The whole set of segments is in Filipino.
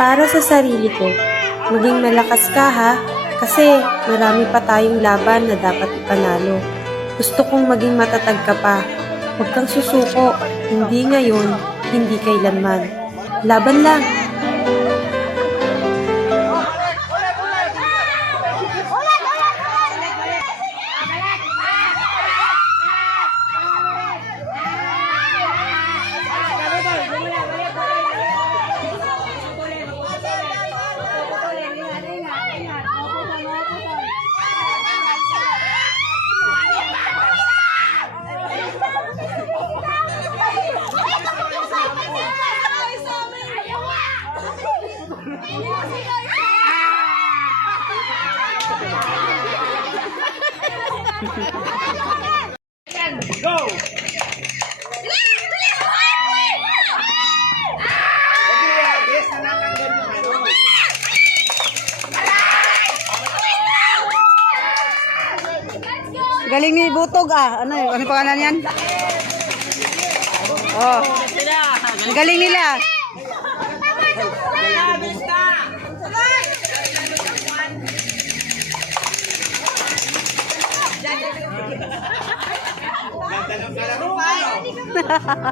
Para sa sarili ko, maging malakas ka ha, kasi marami pa tayong laban na dapat ipanalo. Gusto kong maging matatag ka pa. Huwag kang susuko, hindi ngayon, hindi kailanman. Laban lang! Go! Galing ni Butog ah. Ano pangalan yan? Oh. Ang galing nila.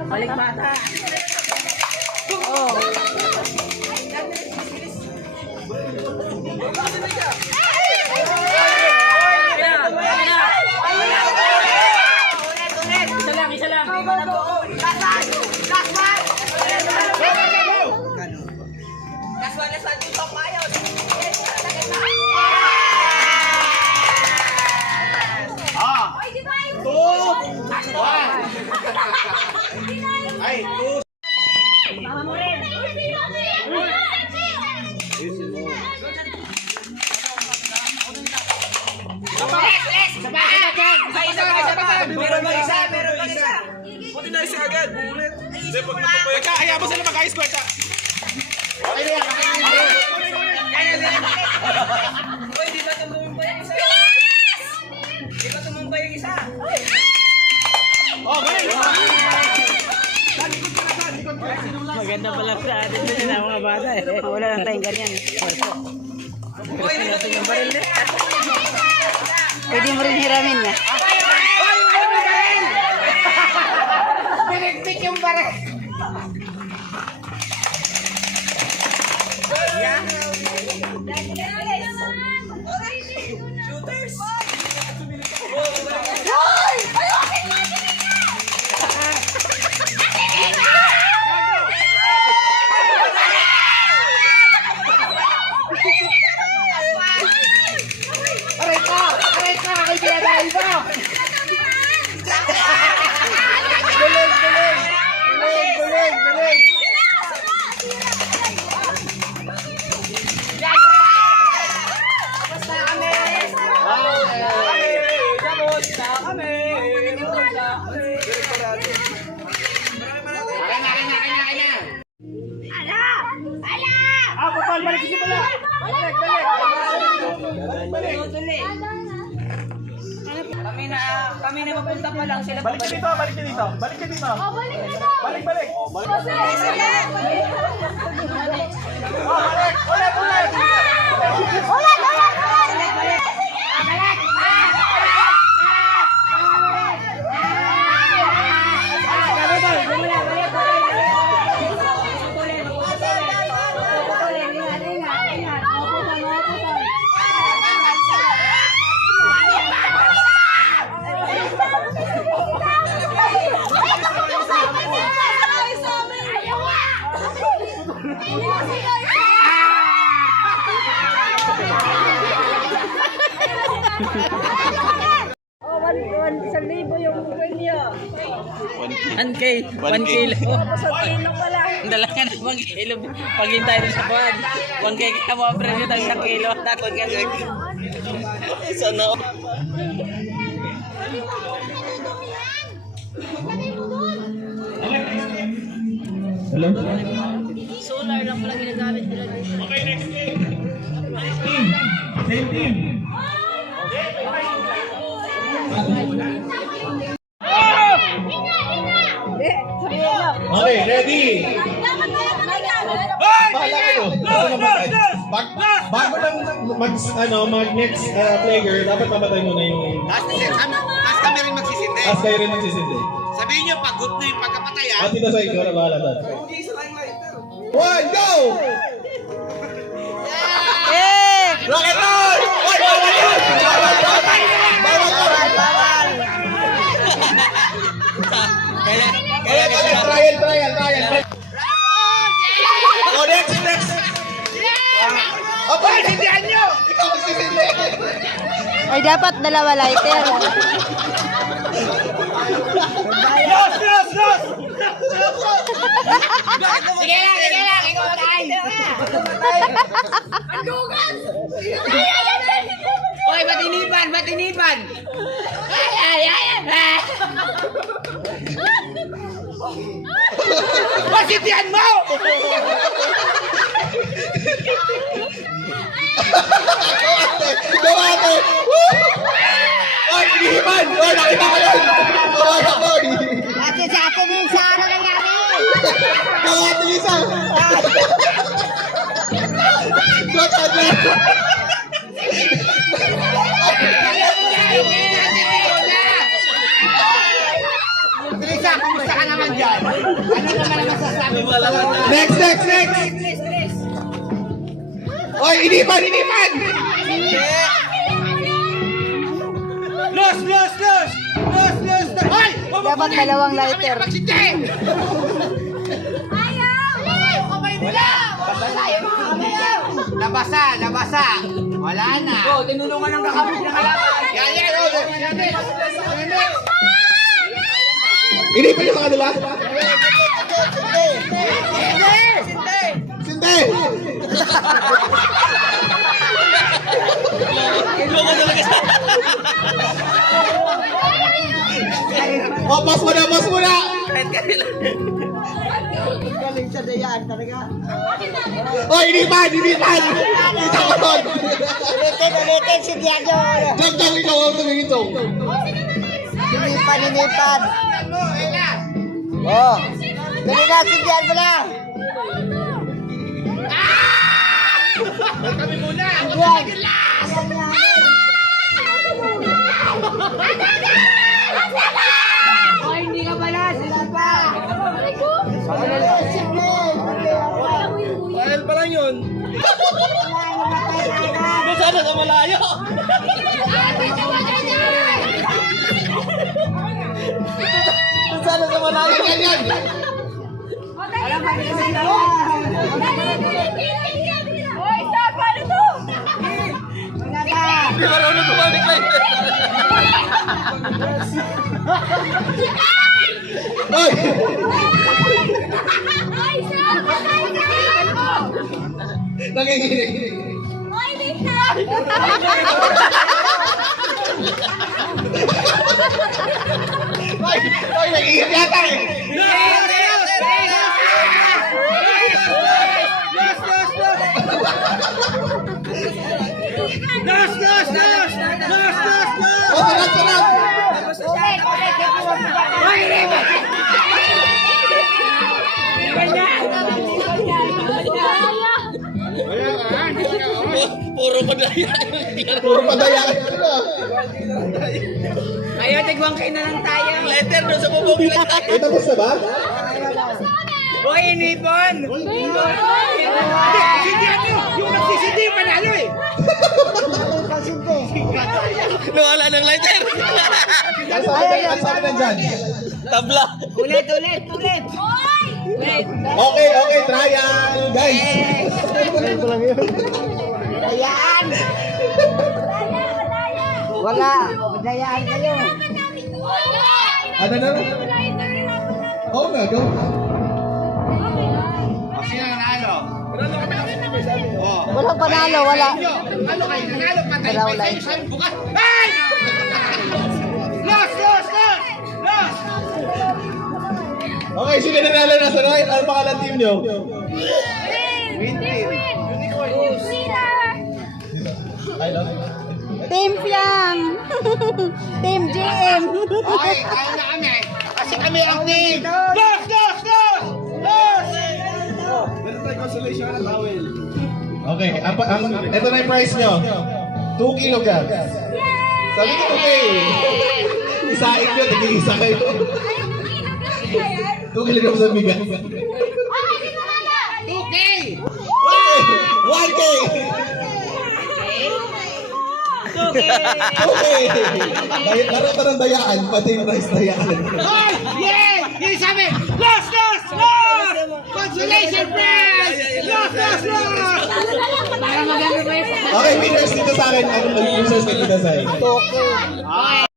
Balik mata. Oh. Isa lang. Ay, two. Meron ba isa? Buti na isa agad. Ulit. Hindi, pag napapayag ka, hayaan mo sila mag-i-square ka. Okay na yan. Uy, di ba tumumba yung isa? Di ba tumumba yung isa? Oh, galing! Maganda pala sa atin din na mga bata eh. Wala lang tayong ganyan. Pwede mo rin hiramin niya. Pinigpit yung baril! Shooters! Aray ka! Ako'y pinadahil mo! Bulig! Basta kami! Balik kasi pala! Balik! Kami na mapunta pa lang sila. Balik ka dito! Balik! Oh, 1,000 yung kanya. 1K. 1 kilo. Ang dala ka na 1 kilo. Paghintay rin sa buwan. 1K ka mo ang premyo tayo sa kilo. Takot ka. Sana. Hello? Solar lang pala ginagamit nila dito. Okay, next team. Same team. Okay, ready? Bahala kayo. Bago lang mag next player, dapat mamatay muna yung... Tapos kami rin magsisindi. Tapos kayo rin magsisindi. Sabihin nyo, pagod na yung pagkapatay ha. At ito sa ikaw na bahala doon. One, go! Rocket on! Oy, bawal yun! Bawal! Trial. Oh, next! Opo, sindihan nyo! Ikaw magsisindi! Ay, dapat dalawa lighter. Los! Sige lang, ikaw mag-lighter na. Oy, batinipan! Masindihan mo! Go ate! Oy, inihipan! Oy, nakita ko yun! Tawagan ko! Ate, sa atin yung sa ano nangyari. Go ate, Lisa! Go ate! Lisa, kumusta ka naman dyan? Ano naman ang masasabi mo? Next! Oy, inihipan! Los! Oy! Dapat dalawang lighter. Nabasa. Wala na. Oh, tinulungan ng kakapit na kalaban. Yan. Inihipan yung mga nila? Sindi! Oh, pas mo na! Galing sa dayan talaga. Oy, inihipan! Kita ko doon! Ulitin si Diego. Jog, ikaw ang tumingin to. Hinipan. Oh. Dali na, si Diego na. Kami muna. Ako tumigil last. Oh, hindi ka pala. Sila pa. Mahal pa lang yun. Sana sa malayo. Sana sa malayo. Ganyan. Hoy, stop! Paano to? Di ba lang tumamik lang? Oy! Hoy, stop! Nanginginig. Hoy, wait na! Oy, nag-iingat yata eh. Oh, sarap! Puro padaya. Ayaw, tigwang kayo na lang tayo. Letter doon sa bubong lang. Eh, tapos na ba? Hoy, inipon! Sindihan nyo! Yung nagsisindi, panalo eh! Nawala ng lighter. Ang sabi ng judge. Tabla. Ulit! Okay, trial, guys. Dayaan! Wala! Dayaan kayo! Ano na? Oo nga, go. Sino nanalo? Walang panalo, wala. Ano kayo? Nanalo patay. Dalaw Kayo lighter. sabi bukas. Ay! Los! Okay, sino nanalo na sa right? Ano pangalan team nyo? I love you. Team Fiam! Team GM! Okay, tayo na kami. Kasi kami ang team. Meron tayong consolation na towel. Okay, ito na yung price nyo. 2 kilograms. Sabi ko, okay. Isain nyo, nag-iisa kayo. 2 kilograms ng bigas. 2K! 1K! Okay! Laro pa ng dayaan, pati yung price dayaan. Hoy! Yay! Yung sabi, lost! Consolation prize! Lost! Para maganda pa yun. Okay, winners dito sa akin. Ano yung winners dito sa akin? Okay.